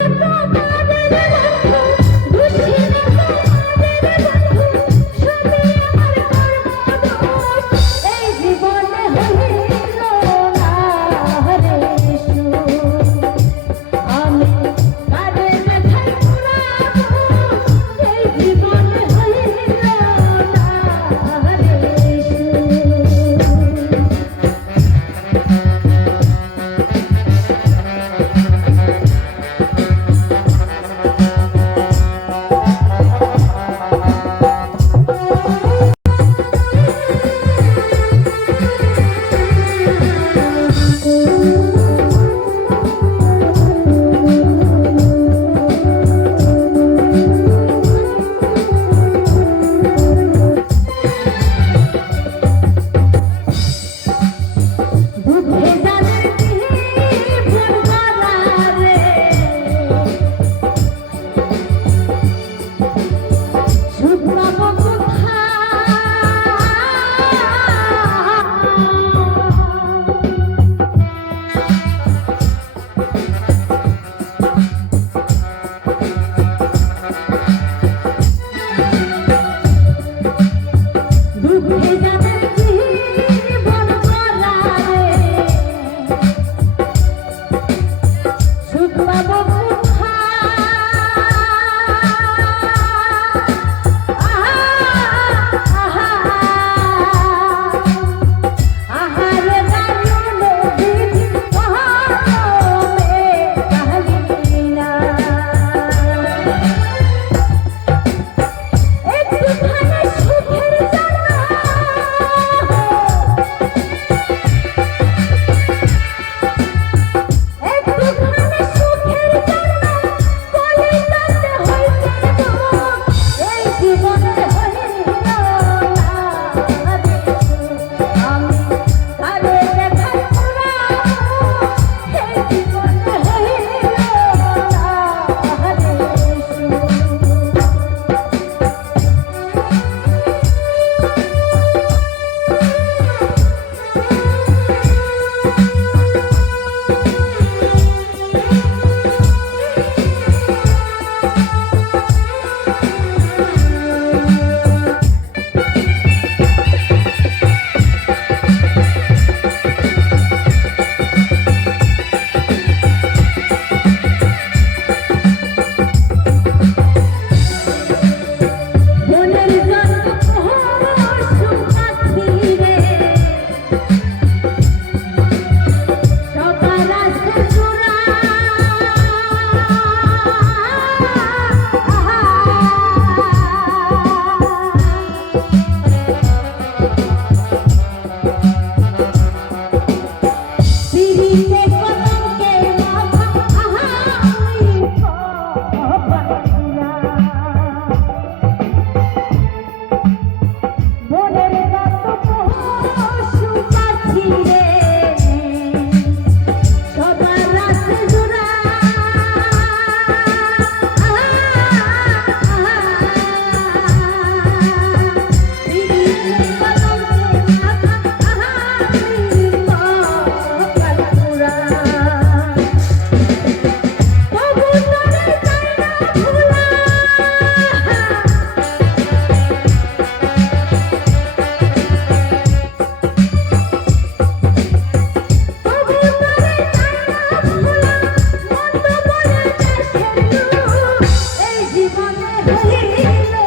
Stop! Thank you.